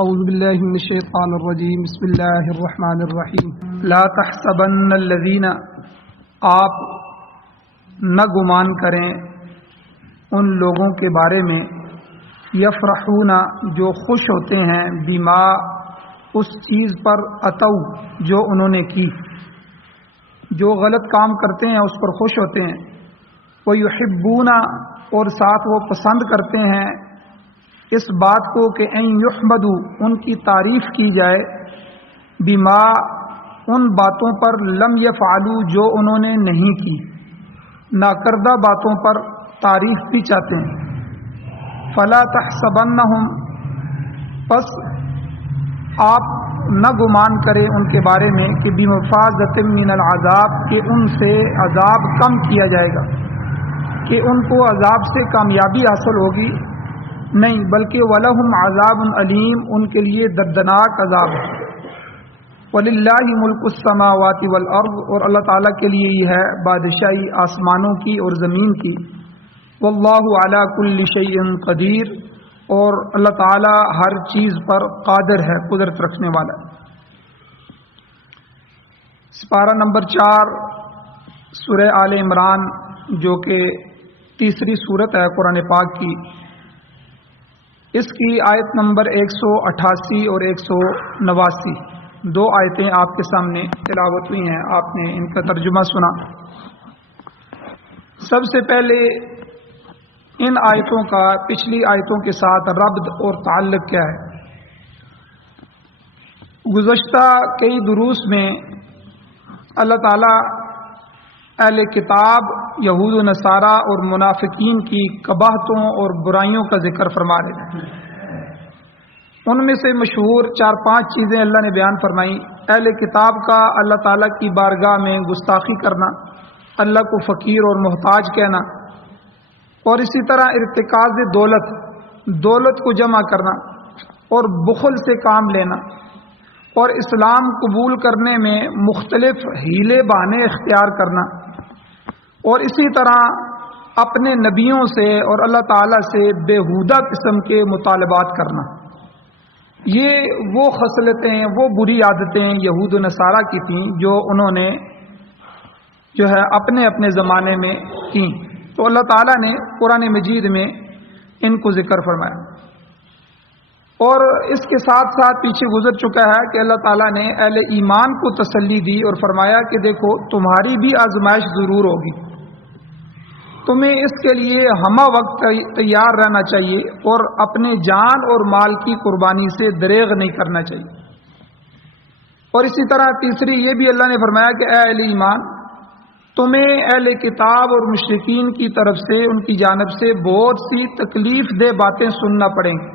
اعوذ باللہ من الشیطان الرجیم بسم اللہ الرحمن الرحیم لا تحسبن الذین، آپ نہ گمان کریں ان لوگوں کے بارے میں یفرحون جو خوش ہوتے ہیں بما اس چیز پر اتو جو انہوں نے کی، جو غلط کام کرتے ہیں اس پر خوش ہوتے ہیں، ویحبون اور ساتھ وہ پسند کرتے ہیں اس بات کو کہ ان یحمدو ان کی تعریف کی جائے، بما ان باتوں پر لم یفعلوا جو انہوں نے نہیں کی، ناکردہ باتوں پر تعریف بھی چاہتے ہیں۔ فلا تحسبنہم، پس آپ نہ گمان کریں ان کے بارے میں کہ بمفازۃ من العذاب، کہ ان سے عذاب کم کیا جائے گا، کہ ان کو عذاب سے کامیابی حاصل ہوگی، نہیں، بلکہ وَلَهُمْ عَذَابٌ علیم، ان کے لیے دردناک عذاب ہے۔ وَلِلَّهِ مُلْكُ السَّمَاوَاتِ وَالْأَرْضِ، اور اللہ تعالیٰ کے لیے یہ ہے بادشاہی آسمانوں کی اور زمین کی۔ وَاللَّهُ عَلَى كُلِّ شَيْءٍ قدیر، اور اللہ تعالیٰ ہر چیز پر قادر ہے، قدرت رکھنے والا ہے۔ سپارہ نمبر 4 سورہ آل عمران، جو کہ تیسری صورت ہے قرآن پاک کی، اس کی آیت نمبر 188 اور 189، دو آیتیں آپ کے سامنے تلاوت ہوئی ہیں، آپ نے ان کا ترجمہ سنا۔ سب سے پہلے ان آیتوں کا پچھلی آیتوں کے ساتھ ربط اور تعلق کیا ہے؟ گزشتہ کئی دروس میں اللہ تعالیٰ اہل کتاب، یہود و نصارہ اور منافقین کی قباحتوں اور برائیوں کا ذکر فرما رہے ہیں۔ ان میں سے مشہور 4-5 چیزیں اللہ نے بیان فرمائی۔ اہل کتاب کا اللہ تعالیٰ کی بارگاہ میں گستاخی کرنا، اللہ کو فقیر اور محتاج کہنا، اور اسی طرح ارتکاز دولت کو جمع کرنا اور بخل سے کام لینا، اور اسلام قبول کرنے میں مختلف ہیلے بہانے اختیار کرنا، اور اسی طرح اپنے نبیوں سے اور اللہ تعالیٰ سے بےہودہ قسم کے مطالبات کرنا۔ یہ وہ خصلتیں، وہ بری عادتیں یہود و نصارہ کی تھیں جو انہوں نے اپنے اپنے زمانے میں کی، تو اللہ تعالیٰ نے قرآن مجید میں ان کو ذکر فرمایا۔ اور اس کے ساتھ ساتھ پیچھے گزر چکا ہے کہ اللہ تعالیٰ نے اہل ایمان کو تسلی دی اور فرمایا کہ دیکھو تمہاری بھی آزمائش ضرور ہوگی، تمہیں اس کے لیے ہمہ وقت تیار رہنا چاہیے اور اپنے جان اور مال کی قربانی سے دریغ نہیں کرنا چاہیے۔ اور اسی طرح تیسری یہ بھی اللہ نے فرمایا کہ اے اہل ایمان، تمہیں اہل کتاب اور مشرکین کی طرف سے، ان کی جانب سے بہت سی تکلیف دہ باتیں سننا پڑیں گی،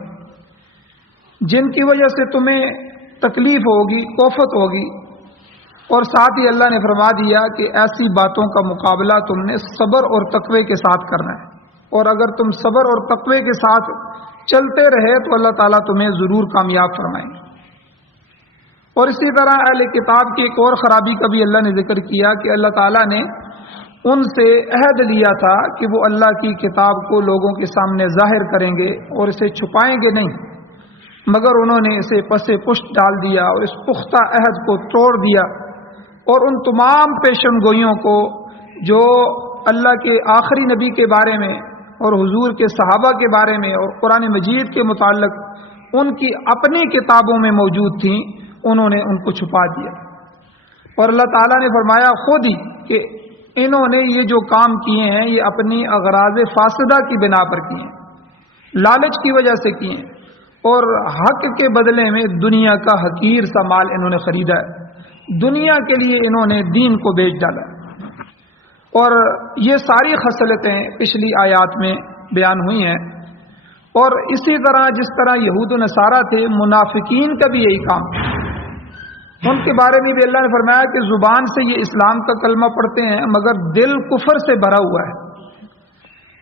جن کی وجہ سے تمہیں تکلیف ہوگی، کوفت ہوگی، اور ساتھ ہی اللہ نے فرما دیا کہ ایسی باتوں کا مقابلہ تم نے صبر اور تقوی کے ساتھ کرنا ہے، اور اگر تم صبر اور تقوی کے ساتھ چلتے رہے تو اللہ تعالیٰ تمہیں ضرور کامیاب فرمائیں گے۔ اور اسی طرح اہل کتاب کی ایک اور خرابی کا بھی اللہ نے ذکر کیا کہ اللہ تعالیٰ نے ان سے عہد لیا تھا کہ وہ اللہ کی کتاب کو لوگوں کے سامنے ظاہر کریں گے اور اسے چھپائیں گے نہیں، مگر انہوں نے اسے پس پشت ڈال دیا اور اس پختہ عہد کو توڑ دیا، اور ان تمام پیشن گوئیوں کو جو اللہ کے آخری نبی کے بارے میں اور حضور کے صحابہ کے بارے میں اور قرآن مجید کے متعلق ان کی اپنی کتابوں میں موجود تھیں، انہوں نے ان کو چھپا دیا۔ اور اللہ تعالیٰ نے فرمایا خود ہی کہ انہوں نے یہ جو کام کیے ہیں یہ اپنی اغراض فاسدہ کی بنا پر کیے ہیں، لالچ کی وجہ سے کیے ہیں، اور حق کے بدلے میں دنیا کا حقیر سا مال انہوں نے خریدا ہے، دنیا کے لیے انہوں نے دین کو بیچ ڈالا۔ اور یہ ساری خصلتیں پچھلی آیات میں بیان ہوئی ہیں۔ اور اسی طرح جس طرح یہود و نصارہ تھے، منافقین کا بھی یہی کام، ان کے بارے میں بھی اللہ نے فرمایا کہ زبان سے یہ اسلام کا کلمہ پڑھتے ہیں مگر دل کفر سے بھرا ہوا ہے۔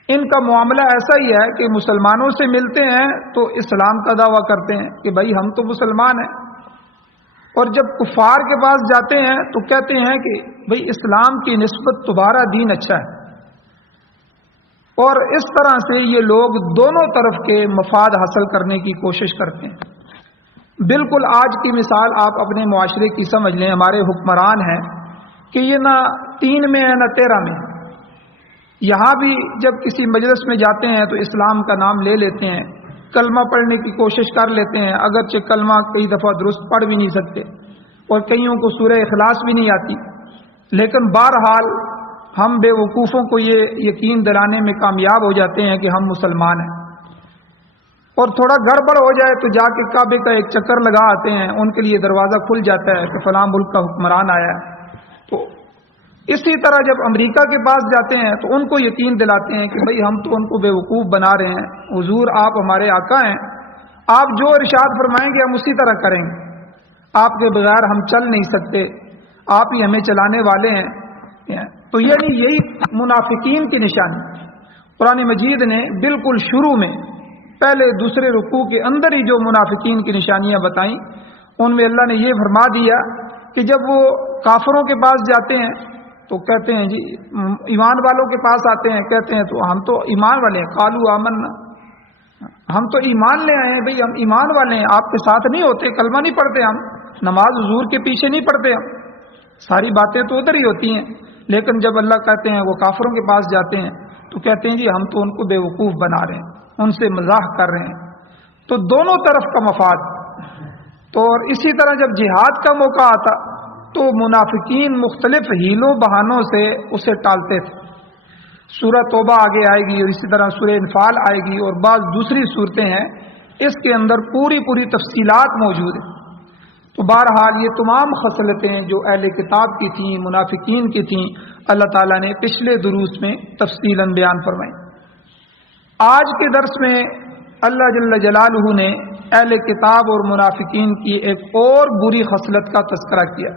ان کا معاملہ ایسا ہی ہے کہ مسلمانوں سے ملتے ہیں تو اسلام کا دعویٰ کرتے ہیں کہ بھائی ہم تو مسلمان ہیں، اور جب کفار کے پاس جاتے ہیں تو کہتے ہیں کہ بھئی اسلام کی نسبت تمہارا دین اچھا ہے۔ اور اس طرح سے یہ لوگ دونوں طرف کے مفاد حاصل کرنے کی کوشش کرتے ہیں۔ بالکل آج کی مثال آپ اپنے معاشرے کی سمجھ لیں. ہمارے حکمران ہیں کہ یہ نہ 3 میں ہے نہ 13 میں. یہاں بھی جب کسی مجلس میں جاتے ہیں تو اسلام کا نام لے لیتے ہیں, کلمہ پڑھنے کی کوشش کر لیتے ہیں, اگرچہ کلمہ کئی دفعہ درست پڑھ بھی نہیں سکتے اور کئیوں کو سورہ اخلاص بھی نہیں آتی, لیکن بہرحال ہم بے وقوفوں کو یہ یقین دلانے میں کامیاب ہو جاتے ہیں کہ ہم مسلمان ہیں. اور تھوڑا گڑبڑ ہو جائے تو جا کے کعبے کا ایک چکر لگا آتے ہیں, ان کے لیے دروازہ کھل جاتا ہے کہ فلاں ملک کا حکمران آیا ہے. تو اسی طرح جب امریکہ کے پاس جاتے ہیں تو ان کو یقین دلاتے ہیں کہ بھئی ہم تو ان کو بے وقوف بنا رہے ہیں, حضور آپ ہمارے آقا ہیں, آپ جو ارشاد فرمائیں گے ہم اسی طرح کریں گے, آپ کے بغیر ہم چل نہیں سکتے, آپ ہی ہمیں چلانے والے ہیں. تو یعنی یہی منافقین کی نشانی. قرآن مجید نے بالکل شروع میں پہلے دوسرے رکوع کے اندر ہی جو منافقین کی نشانیاں بتائیں, ان میں اللہ نے یہ فرما دیا کہ جب وہ کافروں کے پاس جاتے ہیں تو کہتے ہیں جی ایمان والوں کے پاس آتے ہیں, کہتے ہیں تو ہم تو ایمان والے ہیں, قالوا آمنا, ہم تو ایمان لے آئے ہیں, بھئی ہم ایمان والے ہیں, آپ کے ساتھ نہیں ہوتے, کلمہ نہیں پڑھتے, ہم نماز حضور کے پیچھے نہیں پڑھتے, ہم ساری باتیں تو ادھر ہی ہوتی ہیں. لیکن جب اللہ کہتے ہیں وہ کافروں کے پاس جاتے ہیں تو کہتے ہیں جی ہم تو ان کو بے وقوف بنا رہے ہیں, ان سے مزاح کر رہے ہیں. تو دونوں طرف کا مفاد. تو اور اسی طرح جب جہاد کا موقع آتا تو منافقین مختلف ہیلوں بہانوں سے اسے ٹالتے تھے. سورہ توبہ آگے آئے گی اور اسی طرح سورہ انفال آئے گی اور بعض دوسری صورتیں ہیں, اس کے اندر پوری تفصیلات موجود ہیں. تو بہرحال یہ تمام خصلتیں جو اہل کتاب کی تھیں, منافقین کی تھیں, اللہ تعالیٰ نے پچھلے دروس میں تفصیلاً بیان فرمائیں. آج کے درس میں اللہ جل جلالہ نے اہل کتاب اور منافقین کی ایک اور بری خصلت کا تذکرہ کیا.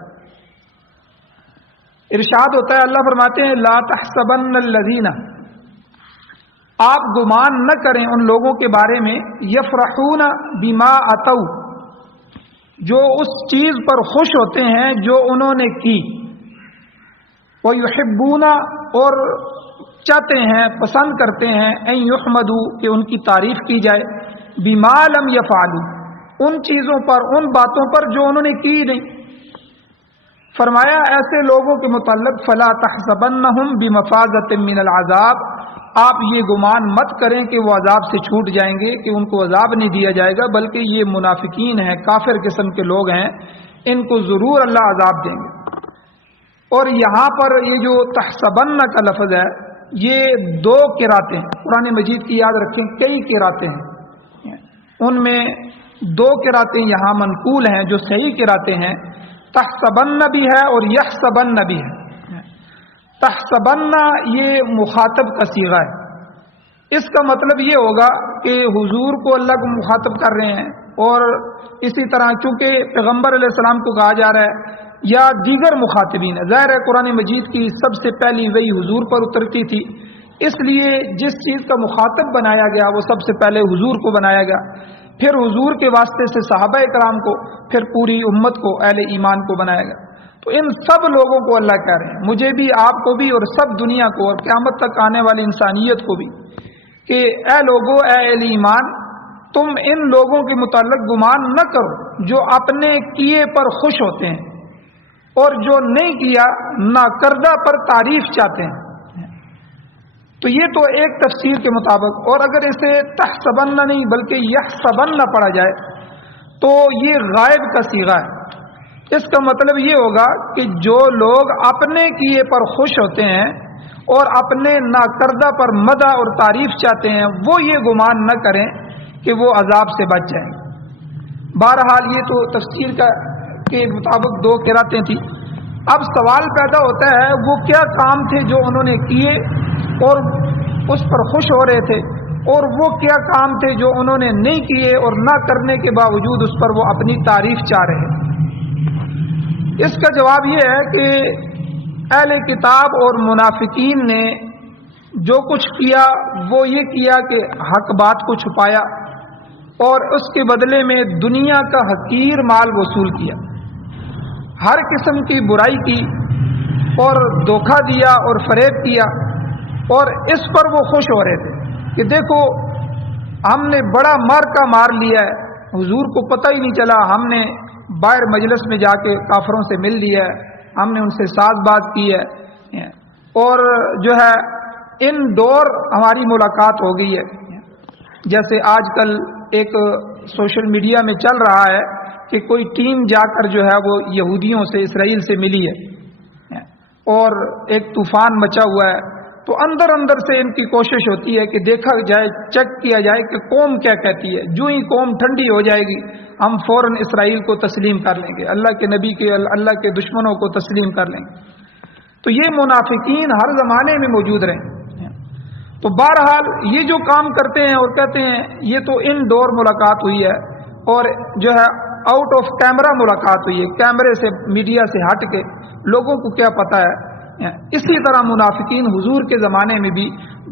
ارشاد ہوتا ہے, اللہ فرماتے ہیں لا تحسبن الذین, آپ گمان نہ کریں ان لوگوں کے بارے میں, یفرحون بما اتوا, جو اس چیز پر خوش ہوتے ہیں جو انہوں نے کی, وَيُحِبُّونَ, اور چاہتے ہیں پسند کرتے ہیں, ان یحمدوا, کہ ان کی تعریف کی جائے, بما لم یفعلوا, ان چیزوں پر, ان باتوں پر جو انہوں نے کی نہیں. فرمایا ایسے لوگوں کے متعلق فلا تحسبنہم بمفازۃ من العذاب, آپ یہ گمان مت کریں کہ وہ عذاب سے چھوٹ جائیں گے, کہ ان کو عذاب نہیں دیا جائے گا, بلکہ یہ منافقین ہیں, کافر قسم کے لوگ ہیں, ان کو ضرور اللہ عذاب دیں گے. اور یہاں پر یہ جو تحسبن کا لفظ ہے یہ 2 قراتیں ہیں. قرآن مجید کی یاد رکھیں کئی قراتیں ہیں, ان میں 2 قراتیں یہاں منقول ہیں جو صحیح قراتیں ہیں. تحسبن بھی ہے اور یحسبن بھی ہے. تحسبن یہ مخاطب کا صیغہ ہے. اس کا مطلب یہ ہوگا کہ حضور کو اللہ کو مخاطب کر رہے ہیں, اور اسی طرح چونکہ پیغمبر علیہ السلام کو کہا جا رہا ہے یا دیگر مخاطبین. ظاہر ہے قرآن مجید کی سب سے پہلی وحی حضور پر اترتی تھی, اس لیے جس چیز کا مخاطب بنایا گیا وہ سب سے پہلے حضور کو بنایا گیا, پھر حضور کے واسطے سے صحابہ کرام کو, پھر پوری امت کو, اہل ایمان کو بنایا گیا. تو ان سب لوگوں کو اللہ کہہ رہے ہیں, مجھے بھی, آپ کو بھی, اور سب دنیا کو, اور قیامت تک آنے والی انسانیت کو بھی, کہ اے لوگو, اے اہل ایمان, تم ان لوگوں کے متعلق گمان نہ کرو جو اپنے کیے پر خوش ہوتے ہیں اور جو نہیں کیا نہ کردہ پر تعریف چاہتے ہیں. تو یہ تو ایک تفسیر کے مطابق, اور اگر اسے تحسبن نہیں بلکہ یحسبن پڑھا جائے تو یہ غائب کا صیغہ ہے. اس کا مطلب یہ ہوگا کہ جو لوگ اپنے کیے پر خوش ہوتے ہیں اور اپنے ناکردہ پر مدح اور تعریف چاہتے ہیں, وہ یہ گمان نہ کریں کہ وہ عذاب سے بچ جائیں. بہرحال یہ تو تفسیر کے مطابق 2 قراتیں تھیں. اب سوال پیدا ہوتا ہے وہ کیا کام تھے جو انہوں نے کیے اور اس پر خوش ہو رہے تھے, اور وہ کیا کام تھے جو انہوں نے نہیں کیے اور نہ کرنے کے باوجود اس پر وہ اپنی تعریف چاہ رہے ہیں. اس کا جواب یہ ہے کہ اہل کتاب اور منافقین نے جو کچھ کیا وہ یہ کیا کہ حق بات کو چھپایا اور اس کے بدلے میں دنیا کا حقیر مال وصول کیا, ہر قسم کی برائی کی اور دھوکہ دیا اور فریب کیا, اور اس پر وہ خوش ہو رہے تھے کہ دیکھو ہم نے بڑا مارکا مار لیا ہے, حضور کو پتہ ہی نہیں چلا، ہم نے باہر مجلس میں جا کے کافروں سے مل لیا ہے، ہم نے ان سے ساتھ بات کی ہے، اور جو ہے ان ڈور ہماری ملاقات ہو گئی ہے۔ جیسے آج کل ایک سوشل میڈیا میں چل رہا ہے کہ کوئی ٹیم جا کر جو ہے وہ یہودیوں سے، اسرائیل سے ملی ہے اور ایک طوفان مچا ہوا ہے، تو اندر اندر سے ان کی کوشش ہوتی ہے کہ دیکھا جائے، چیک کیا جائے کہ قوم کیا کہتی ہے۔ جو ہی قوم ٹھنڈی ہو جائے گی ہم فوراً اسرائیل کو تسلیم کر لیں گے، اللہ کے نبی کے، اللہ کے دشمنوں کو تسلیم کر لیں گے۔ تو یہ منافقین ہر زمانے میں موجود رہے۔ تو بہرحال یہ جو کام کرتے ہیں اور کہتے ہیں یہ تو ان ڈور ملاقات ہوئی ہے اور جو ہے آؤٹ آف کیمرہ ملاقات ہوئی ہے، کیمرے سے، میڈیا سے ہٹ کے، لوگوں کو کیا پتہ ہے۔ اسی طرح منافقین حضور کے زمانے میں بھی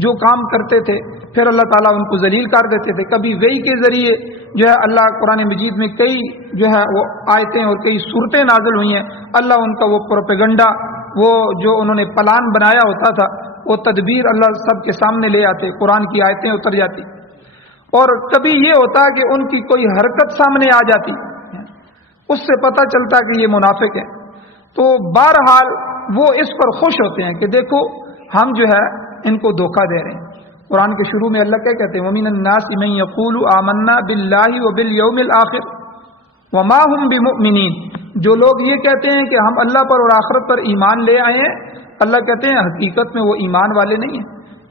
جو کام کرتے تھے، پھر اللہ تعالیٰ ان کو ذلیل کر دیتے تھے۔ کبھی وحی کے ذریعے جو ہے اللہ قرآن مجید میں کئی جو ہے وہ آیتیں اور کئی صورتیں نازل ہوئی ہیں، اللہ ان کا وہ پروپیگنڈا، وہ جو انہوں نے پلان بنایا ہوتا تھا، وہ تدبیر اللہ سب کے سامنے لے آتے، قرآن کی آیتیں اتر جاتی۔ اور کبھی یہ ہوتا کہ ان کی کوئی حرکت سامنے آ جاتی، اس سے پتہ چلتا کہ یہ منافق ہے۔ تو بہرحال وہ اس پر خوش ہوتے ہیں کہ دیکھو ہم جو ہے ان کو دھوکہ دے رہے ہیں۔ قرآن کے شروع میں اللہ کیا کہتے ہیں؟ وَمِنَ النَّاسِ مَن يَقُولُ آمَنَّا بِاللَّهِ وَبِالْيَوْمِ الْآخِرِ وَمَا هُمْ بِمُؤْمِنِينَ، جو لوگ یہ کہتے ہیں کہ ہم اللہ پر اور آخرت پر ایمان لے آئے ہیں، اللہ کہتے ہیں حقیقت میں وہ ایمان والے نہیں ہیں۔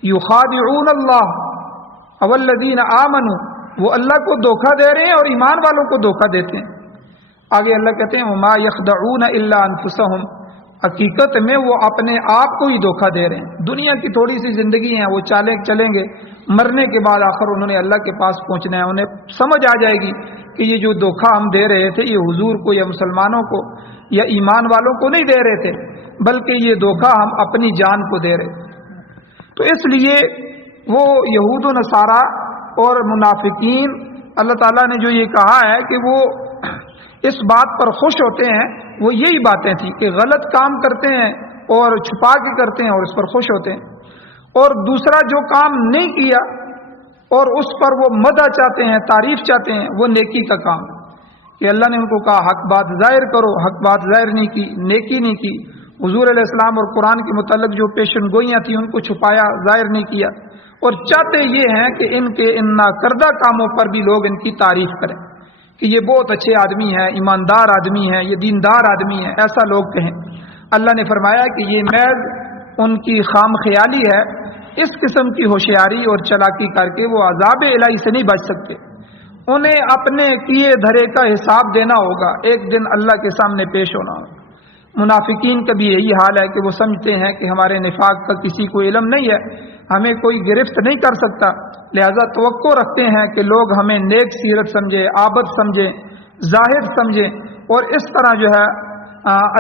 یخادعون اللہ والذین آمنوا، وہ اللہ کو دھوکہ دے رہے ہیں اور ایمان والوں کو دھوکہ دیتے ہیں۔ آگے اللہ کہتے ہیں وما یخدعون الا انفسهم، حقیقت میں وہ اپنے آپ کو ہی دھوکہ دے رہے ہیں۔ دنیا کی تھوڑی سی زندگی ہے، وہ چلیں گے، مرنے کے بعد آخر انہوں نے اللہ کے پاس پہنچنا ہے۔ انہیں سمجھ آ جائے گی کہ یہ جو دھوکہ ہم دے رہے تھے یہ حضور کو یا مسلمانوں کو یا ایمان والوں کو نہیں دے رہے تھے، بلکہ یہ دھوکہ ہم اپنی جان کو دے رہے تھے۔ تو اس لیے وہ یہود و نصارہ اور منافقین، اللہ تعالیٰ نے جو یہ کہا ہے کہ وہ اس بات پر خوش ہوتے ہیں، وہ یہی باتیں تھیں کہ غلط کام کرتے ہیں اور چھپا کے کرتے ہیں اور اس پر خوش ہوتے ہیں، اور دوسرا جو کام نہیں کیا اور اس پر وہ مدح چاہتے ہیں، تعریف چاہتے ہیں، وہ نیکی کا کام ہے کہ اللہ نے ان کو کہا حق بات ظاہر کرو، حق بات ظاہر نہیں کی، نیکی نہیں کی۔ حضور علیہ السلام اور قرآن کے متعلق جو پیشن گوئیاں تھیں ان کو چھپایا، ظاہر نہیں کیا، اور چاہتے یہ ہیں کہ ان کے ان ناکردہ کاموں پر بھی لوگ ان کی تعریف کریں کہ یہ بہت اچھے آدمی ہیں، ایماندار آدمی ہیں، یہ دیندار آدمی ہیں، ایسا لوگ کہیں۔ اللہ نے فرمایا کہ یہ محض ان کی خام خیالی ہے، اس قسم کی ہوشیاری اور چلاکی کر کے وہ عذاب الہی سے نہیں بچ سکتے۔ انہیں اپنے کیے دھرے کا حساب دینا ہوگا، ایک دن اللہ کے سامنے پیش ہونا ہوگا۔ منافقین کا بھی یہی حال ہے کہ وہ سمجھتے ہیں کہ ہمارے نفاق کا کسی کو علم نہیں ہے، ہمیں کوئی گرفت نہیں کر سکتا، لہذا توقع رکھتے ہیں کہ لوگ ہمیں نیک سیرت سمجھے، عابد سمجھے، زاہد سمجھے، اور اس طرح جو ہے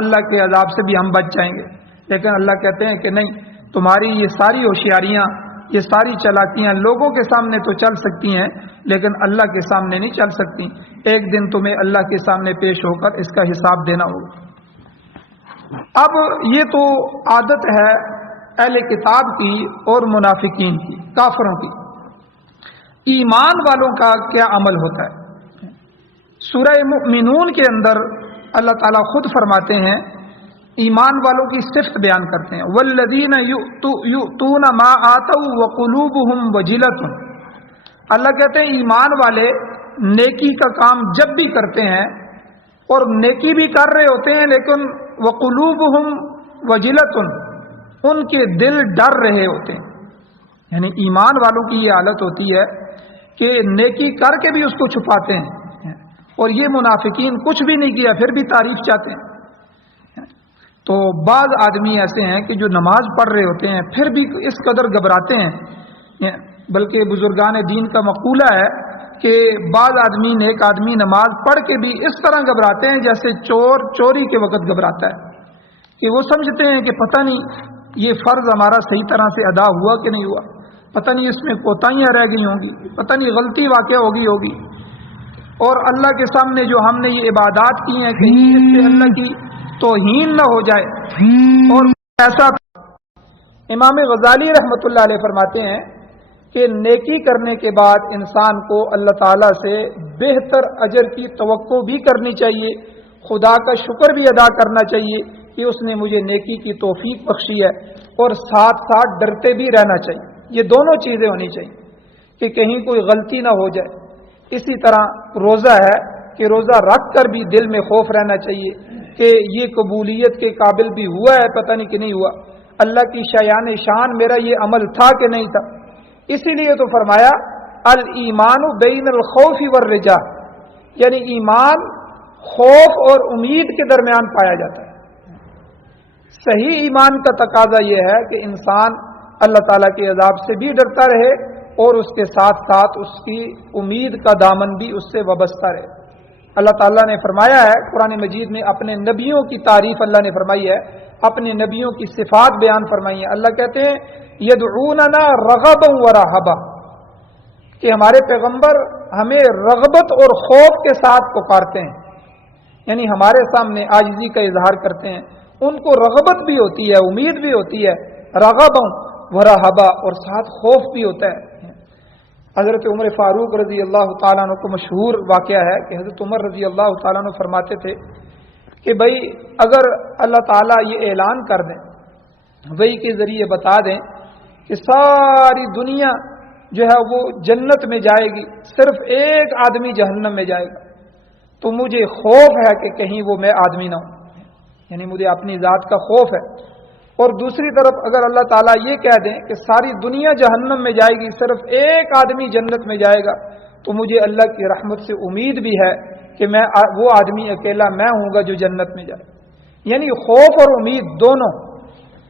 اللہ کے عذاب سے بھی ہم بچ جائیں گے۔ لیکن اللہ کہتے ہیں کہ نہیں، تمہاری یہ ساری ہوشیاریاں، یہ ساری چالاکیاں لوگوں کے سامنے تو چل سکتی ہیں لیکن اللہ کے سامنے نہیں چل سکتی۔ ایک دن تمہیں اللہ کے سامنے پیش ہو کر اس کا حساب دینا ہوگا۔ اب یہ تو عادت ہے اہل کتاب کی اور منافقین کی، کافروں کی۔ ایمان والوں کا کیا عمل ہوتا ہے؟ سورہ مؤمنون کے اندر اللہ تعالیٰ خود فرماتے ہیں، ایمان والوں کی صفت بیان کرتے ہیں، والذین یؤتون ما آتوا وقلوبہم وجلۃ۔ اللہ کہتے ہیں ایمان والے نیکی کا کام جب بھی کرتے ہیں اور نیکی بھی کر رہے ہوتے ہیں، لیکن وقلوبہم وجلۃ، ان کے دل ڈر رہے ہوتے ہیں۔ یعنی ایمان والوں کی یہ حالت ہوتی ہے کہ نیکی کر کے بھی اس کو چھپاتے ہیں، اور یہ منافقین کچھ بھی نہیں کیا پھر بھی تعریف چاہتے ہیں۔ تو بعض آدمی ایسے ہیں کہ جو نماز پڑھ رہے ہوتے ہیں پھر بھی اس قدر گھبراتے ہیں، بلکہ بزرگان دین کا مقولہ ہے کہ بعض آدمی، نیک آدمی نماز پڑھ کے بھی اس طرح گھبراتے ہیں جیسے چور چوری کے وقت گھبراتا ہے، کہ وہ سمجھتے ہیں کہ پتہ نہیں یہ فرض ہمارا صحیح طرح سے ادا ہوا کہ نہیں ہوا، پتہ نہیں اس میں کوتاہیاں رہ گئی ہوں گی، پتہ نہیں غلطی واقع ہوگی، اور اللہ کے سامنے جو ہم نے یہ عبادات کی ہیں کہیں اس سے اللہ کی توہین نہ ہو جائے۔ اور ایسا امام غزالی رحمۃ اللہ علیہ فرماتے ہیں کہ نیکی کرنے کے بعد انسان کو اللہ تعالیٰ سے بہتر اجر کی توقع بھی کرنی چاہیے، خدا کا شکر بھی ادا کرنا چاہیے کہ اس نے مجھے نیکی کی توفیق بخشی ہے، اور ساتھ ساتھ ڈرتے بھی رہنا چاہیے۔ یہ دونوں چیزیں ہونی چاہیے کہ کہیں کوئی غلطی نہ ہو جائے۔ اسی طرح روزہ ہے کہ روزہ رکھ کر بھی دل میں خوف رہنا چاہیے کہ یہ قبولیت کے قابل بھی ہوا ہے، پتہ نہیں کہ نہیں ہوا، اللہ کی شایان شان میرا یہ عمل تھا کہ نہیں تھا۔ اسی لیے تو فرمایا الایمان بین الخوف والرجاء، یعنی ایمان خوف اور امید کے درمیان پایا جاتا ہے۔ صحیح ایمان کا تقاضا یہ ہے کہ انسان اللہ تعالیٰ کے عذاب سے بھی ڈرتا رہے اور اس کے ساتھ ساتھ اس کی امید کا دامن بھی اس سے وابستہ رہے۔ اللہ تعالیٰ نے فرمایا ہے قرآن مجید میں، اپنے نبیوں کی تعریف اللہ نے فرمائی ہے، اپنے نبیوں کی صفات بیان فرمائی ہے۔ اللہ کہتے ہیں یدعوننا رغبا ورہبا، کہ ہمارے پیغمبر ہمیں رغبت اور خوف کے ساتھ پکارتے ہیں، یعنی ہمارے سامنے عاجزی کا اظہار کرتے ہیں، ان کو رغبت بھی ہوتی ہے، امید بھی ہوتی ہے، رغبا ورہبا، اور ساتھ خوف بھی ہوتا ہے۔ حضرت عمر فاروق رضی اللہ تعالیٰ عنہ کو مشہور واقعہ ہے کہ حضرت عمر رضی اللہ تعالیٰ عنہ فرماتے تھے کہ بھائی اگر اللہ تعالیٰ یہ اعلان کر دیں، وحی کے ذریعے بتا دیں کہ ساری دنیا جو ہے وہ جنت میں جائے گی، صرف ایک آدمی جہنم میں جائے گا، تو مجھے خوف ہے کہ کہیں وہ میں آدمی نہ ہوں، یعنی مجھے اپنی ذات کا خوف ہے۔ اور دوسری طرف اگر اللہ تعالیٰ یہ کہہ دیں کہ ساری دنیا جہنم میں جائے گی، صرف ایک آدمی جنت میں جائے گا، تو مجھے اللہ کی رحمت سے امید بھی ہے کہ میں وہ آدمی اکیلا میں ہوں گا جو جنت میں جائے۔ یعنی خوف اور امید دونوں۔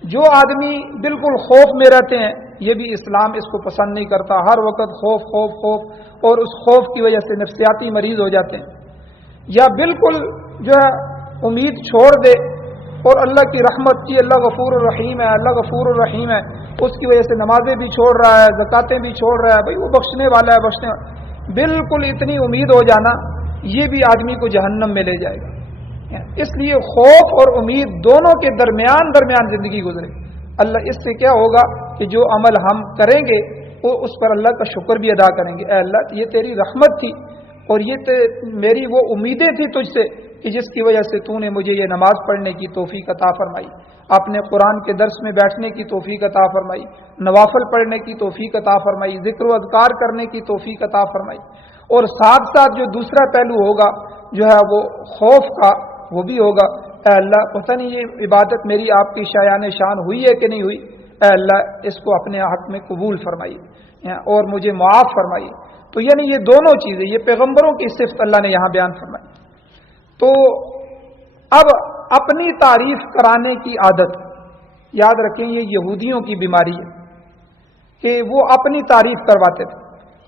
جو آدمی بالکل خوف میں رہتے ہیں، یہ بھی اسلام اس کو پسند نہیں کرتا، ہر وقت خوف خوف خوف، اور اس خوف کی وجہ سے نفسیاتی مریض ہو جاتے ہیں۔ یا بالکل جو ہے امید چھوڑ دے اور اللہ کی رحمت کی، اللہ غفور الرحیم ہے، اللہ غفور الرحیم ہے، اس کی وجہ سے نمازیں بھی چھوڑ رہا ہے، زکاتیں بھی چھوڑ رہا ہے، بھائی وہ بخشنے والا ہے، بخشنے والا، بالکل اتنی امید ہو جانا، یہ بھی آدمی کو جہنم میں لے جائے گا۔ اس لیے خوف اور امید دونوں کے درمیان زندگی گزرے۔ اللہ اس سے کیا ہوگا کہ جو عمل ہم کریں گے وہ اس پر اللہ کا شکر بھی ادا کریں گے، اے اللہ یہ تیری رحمت تھی اور یہ میری وہ امیدیں تھی تجھ سے کہ جس کی وجہ سے تو نے مجھے یہ نماز پڑھنے کی توفیق عطا فرمائی، اپنے قرآن کے درس میں بیٹھنے کی توفیق عطا فرمائی، نوافل پڑھنے کی توفیق عطا فرمائی، ذکر و اذکار کرنے کی توفیق عطا فرمائی۔ اور ساتھ ساتھ جو دوسرا پہلو ہوگا جو ہے وہ خوف کا، وہ بھی ہوگا، اے اللہ پتہ نہیں یہ عبادت میری آپ کی شایان شان ہوئی ہے کہ نہیں ہوئی، اے اللہ اس کو اپنے حق میں قبول فرمائیے اور مجھے معاف فرمائیے۔ تو یعنی یہ دونوں چیزیں، یہ پیغمبروں کی صفت اللہ نے یہاں بیان فرمائی۔ تو اب اپنی تعریف کرانے کی عادت، یاد رکھیں یہ یہودیوں کی بیماری ہے کہ وہ اپنی تعریف کرواتے تھے۔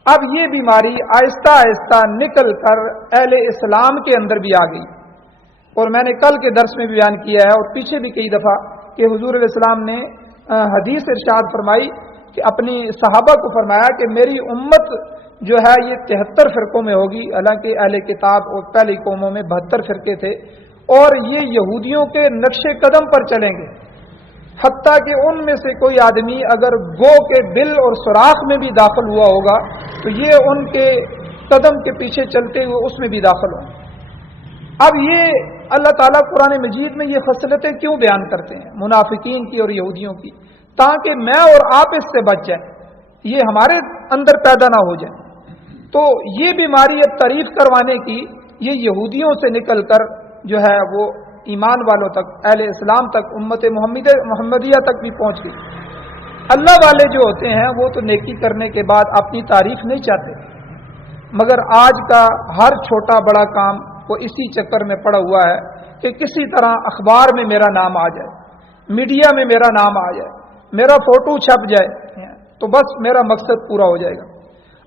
اب یہ بیماری آہستہ آہستہ نکل کر اہل اسلام کے اندر بھی آ گئی، اور میں نے کل کے درس میں بھی بیان کیا ہے اور پیچھے بھی کئی دفعہ کہ حضور علیہ السلام نے حدیث ارشاد فرمائی کہ اپنی صحابہ کو فرمایا کہ میری امت جو ہے یہ 73 فرقوں میں ہوگی، حالانکہ اہل کتاب اور پہلی قوموں میں 72 فرقے تھے، اور یہ یہودیوں کے نقش قدم پر چلیں گے، حتیٰ کہ ان میں سے کوئی آدمی اگر گو کے بل اور سوراخ میں بھی داخل ہوا ہوگا تو یہ ان کے قدم کے پیچھے چلتے ہوئے اس میں بھی داخل ہوں۔ اب یہ اللہ تعالیٰ قرآن مجید میں یہ خصلتیں کیوں بیان کرتے ہیں منافقین کی اور یہودیوں کی؟ تاکہ میں اور آپ اس سے بچ جائیں، یہ ہمارے اندر پیدا نہ ہو جائے۔ تو یہ بیماری اب تعریف کروانے کی یہ یہودیوں سے نکل کر جو ہے وہ ایمان والوں تک، اہل اسلام تک، امت محمدیہ تک بھی پہنچ گئی۔ اللہ والے جو ہوتے ہیں وہ تو نیکی کرنے کے بعد اپنی تعریف نہیں چاہتے، مگر آج کا ہر چھوٹا بڑا کام وہ اسی چکر میں پڑا ہوا ہے کہ کسی طرح اخبار میں میرا نام آ جائے، میڈیا میں میرا نام آ جائے، میرا فوٹو چھپ جائے تو بس میرا مقصد پورا ہو جائے گا۔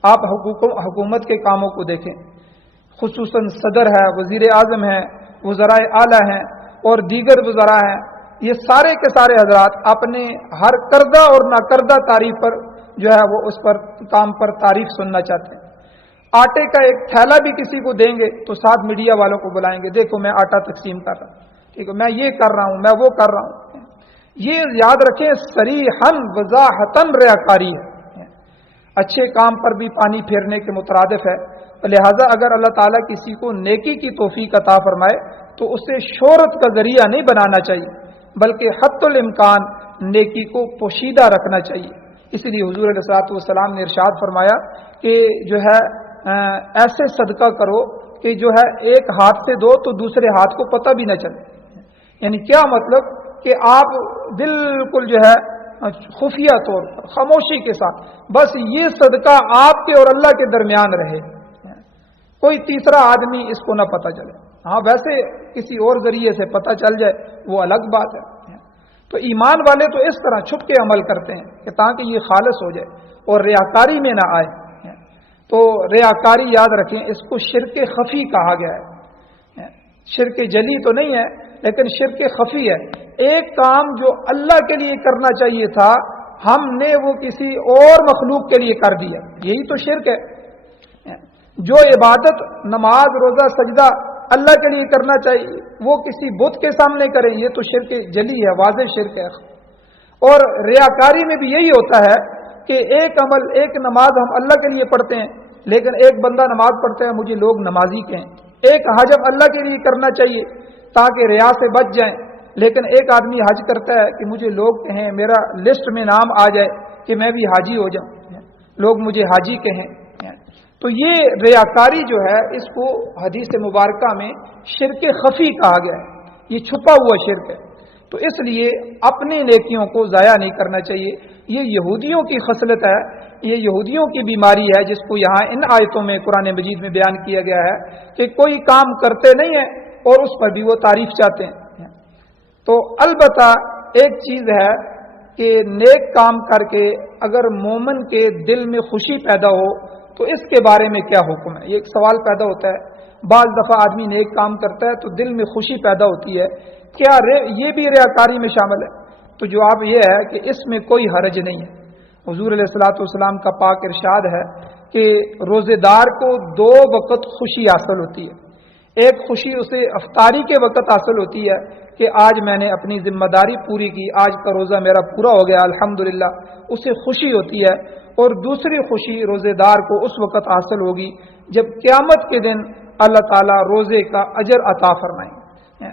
آپ حکومت کے کاموں کو دیکھیں، خصوصاً صدر ہے، وزیر اعظم ہے، وزرائے اعلیٰ ہیں اور دیگر وزراء ہیں، یہ سارے کے سارے حضرات اپنے ہر کردہ اور ناکردہ تعریف پر جو ہے وہ اس پر کام پر تعریف سننا چاہتے ہیں۔ آٹے کا ایک تھیلا بھی کسی کو دیں گے تو ساتھ میڈیا والوں کو بلائیں گے، دیکھو میں آٹا تقسیم کر رہا ہوں، ٹھیک ہے، میں یہ کر رہا ہوں، میں وہ کر رہا ہوں۔ یہ یاد رکھیں صریحاً وضاحتاً ریاکاری ہے۔ اچھے کام پر بھی پانی پھیرنے کے مترادف ہے. لہذا اگر اللہ تعالیٰ کسی کو نیکی کی توفیق عطا فرمائے تو اسے شہرت کا ذریعہ نہیں بنانا چاہیے، بلکہ حتی الامکان نیکی کو پوشیدہ رکھنا چاہیے. اس لیے حضور علیہ الصلوۃ والسلام نے ارشاد فرمایا کہ جو ہے ایسے صدقہ کرو کہ جو ہے ایک ہاتھ سے دو تو دوسرے ہاتھ کو پتہ بھی نہ چلے. یعنی کیا مطلب کہ آپ بالکل جو ہے خفیہ طور پر خاموشی کے ساتھ بس یہ صدقہ آپ کے اور اللہ کے درمیان رہے، کوئی تیسرا آدمی اس کو نہ پتہ چلے. ہاں ویسے کسی اور ذریعے سے پتہ چل جائے وہ الگ بات ہے. تو ایمان والے تو اس طرح چھپ کے عمل کرتے ہیں کہ تاکہ یہ خالص ہو جائے اور ریاکاری میں نہ آئے. تو ریاکاری یاد رکھیں اس کو شرک خفی کہا گیا ہے. شرک جلی تو نہیں ہے لیکن شرک خفی ہے. ایک کام جو اللہ کے لیے کرنا چاہیے تھا ہم نے وہ کسی اور مخلوق کے لیے کر دیا، یہی تو شرک ہے. جو عبادت نماز روزہ سجدہ اللہ کے لیے کرنا چاہیے وہ کسی بت کے سامنے کریں، یہ تو شرک جلی ہے، واضح شرک ہے. اور ریاکاری میں بھی یہی ہوتا ہے کہ ایک عمل ایک نماز ہم اللہ کے لیے پڑھتے ہیں لیکن ایک بندہ نماز پڑھتا ہے مجھے لوگ نمازی کہیں. ایک حج اللہ کے لیے کرنا چاہیے تاکہ ریا سے بچ جائیں، لیکن ایک آدمی حج کرتا ہے کہ مجھے لوگ کہیں، میرا لسٹ میں نام آ جائے کہ میں بھی حاجی ہو جاؤں، لوگ مجھے حاجی کہیں. تو یہ ریاکاری جو ہے اس کو حدیث مبارکہ میں شرک خفی کہا گیا ہے، یہ چھپا ہوا شرک ہے. تو اس لیے اپنی نیکیوں کو ضائع نہیں کرنا چاہیے. یہ یہودیوں کی خصلت ہے، یہ یہودیوں کی بیماری ہے جس کو یہاں ان آیتوں میں قرآن مجید میں بیان کیا گیا ہے کہ کوئی کام کرتے نہیں ہیں اور اس پر بھی وہ تعریف چاہتے ہیں. تو البتہ ایک چیز ہے کہ نیک کام کر کے اگر مومن کے دل میں خوشی پیدا ہو تو اس کے بارے میں کیا حکم ہے. یہ ایک سوال پیدا ہوتا ہے. بعض دفعہ آدمی نیک کام کرتا ہے تو دل میں خوشی پیدا ہوتی ہے، کیا یہ بھی ریاکاری میں شامل ہے؟ تو جواب یہ ہے کہ اس میں کوئی حرج نہیں ہے. حضور علیہ الصلوۃ والسلام کا پاک ارشاد ہے کہ روزے دار کو 2 وقت خوشی حاصل ہوتی ہے. ایک خوشی اسے افطاری کے وقت حاصل ہوتی ہے کہ آج میں نے اپنی ذمہ داری پوری کی، آج کا روزہ میرا پورا ہو گیا الحمدللہ، اسے خوشی ہوتی ہے. اور دوسری خوشی روزے دار کو اس وقت حاصل ہوگی جب قیامت کے دن اللہ تعالیٰ روزے کا اجر عطا فرمائیں.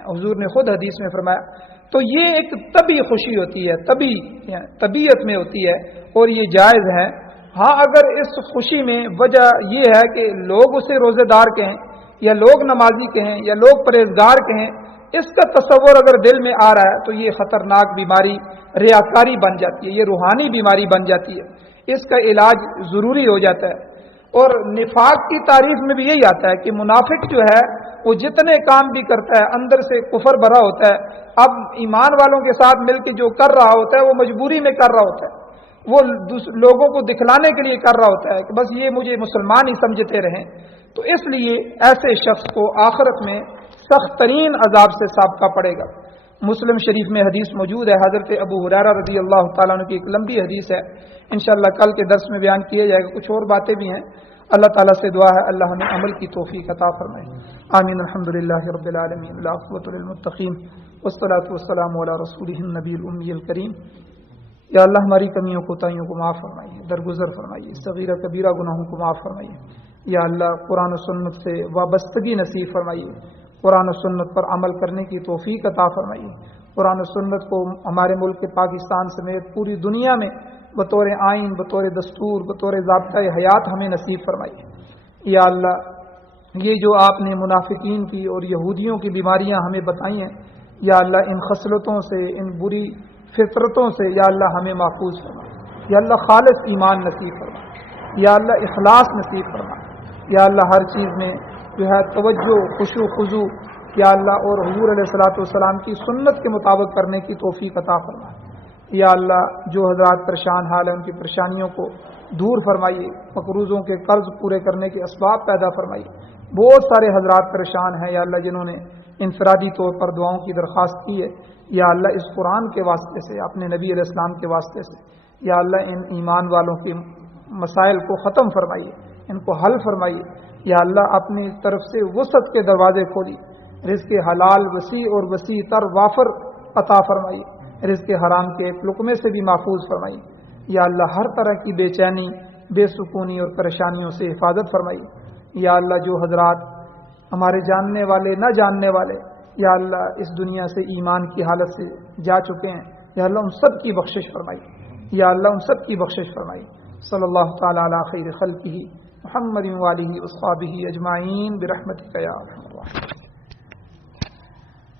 حضور نے خود حدیث میں فرمایا. تو یہ ایک طبی خوشی ہوتی ہے، طبیعت میں ہوتی ہے اور یہ جائز ہے. ہاں اگر اس خوشی میں وجہ یہ ہے کہ لوگ اسے روزے دار کہیں یا لوگ نمازی کہیں یا لوگ پرہیزگار کہیں، اس کا تصور اگر دل میں آ رہا ہے تو یہ خطرناک بیماری ریاکاری بن جاتی ہے، یہ روحانی بیماری بن جاتی ہے. اس کا علاج ضروری ہو جاتا ہے. اور نفاق کی تعریف میں بھی یہی آتا ہے کہ منافق جو ہے وہ جتنے کام بھی کرتا ہے اندر سے کفر بھرا ہوتا ہے. اب ایمان والوں کے ساتھ مل کے جو کر رہا ہوتا ہے وہ مجبوری میں کر رہا ہوتا ہے، وہ لوگوں کو دکھلانے کے لیے کر رہا ہوتا ہے کہ بس یہ مجھے مسلمان ہی سمجھتے رہیں. تو اس لیے ایسے شخص کو آخرت میں سخت ترین عذاب سے سابقہ پڑے گا. مسلم شریف میں حدیث موجود ہے، حضرت ابو ہریرہ رضی اللہ تعالیٰ عنہ کی ایک لمبی حدیث ہے، انشاءاللہ کل کے درس میں بیان کیا جائے گا. کچھ اور باتیں بھی ہیں. اللہ تعالیٰ سے دعا ہے اللہ ہمیں عمل کی توفیق عطا فرمائے. آمین. الحمدللہ رب العالمین، والعاقبۃ للمتقین، والصلاۃ والسلام علی رسولہ النبی الامی الکریم. یا اللہ ہماری کمیوں کوتاہیوں کو معاف فرمائیے، درگزر فرمائیے، صغیرہ کبیرہ گناہوں کو معاف فرمائیے. یا اللہ قرآن و سنت سے وابستگی نصیب فرمائیے، قرآن و سنت پر عمل کرنے کی توفیق عطا فرمائیے. قرآن و سنت کو ہمارے ملک پاکستان سمیت پوری دنیا میں بطور آئین، بطور دستور، بطور ضابطۂ حیات ہمیں نصیب فرمائیے. یا اللہ یہ جو آپ نے منافقین کی اور یہودیوں کی بیماریاں ہمیں بتائی ہیں، یا اللہ ان خصلتوں سے، ان بری فطرتوں سے یا اللہ ہمیں محفوظ فرما. یا اللہ خالص ایمان نصیب فرما. یا اللہ اخلاص نصیب فرما. یا اللہ ہر چیز میں جو ہے توجہ، خشوع خضوع یا اللہ اور حضور علیہ الصلوۃ والسلام کی سنت کے مطابق کرنے کی توفیق عطا فرما. یا اللہ جو حضرات پریشان حال ہیں ان کی پریشانیوں کو دور فرمائیے، مقروضوں کے قرض پورے کرنے کے اسباب پیدا فرمائیے. بہت سارے حضرات پریشان ہیں یا اللہ جنہوں نے انفرادی طور پر دعاؤں کی درخواست کی ہے. یا اللہ اس قرآن کے واسطے سے، اپنے نبی علیہ السلام کے واسطے سے یا اللہ ان ایمان والوں کے مسائل کو ختم فرمائیے، ان کو حل فرمائیے. یا اللہ اپنی طرف سے وسعت کے دروازے کھولیے، رزق حلال وسیع اور وسیع تر وافر عطا فرمائیے، رزق حرام کے ایک لقمے سے بھی محفوظ فرمائیے. یا اللہ ہر طرح کی بے چینی، بے سکونی اور پریشانیوں سے حفاظت فرمائی۔ یا اللہ جو حضرات ہمارے جاننے والے نہ جاننے والے یا اللہ اس دنیا سے ایمان کی حالت سے جا چکے ہیں، یا اللہ ان سب کی بخشش فرمائی، یا اللہ ان سب کی بخشش فرمائی۔ صلی اللہ تعالی علی خیر خلقہ محمد و آلہ و اصحابہ اجمعین برحمتک یا ارحم الراحمین۔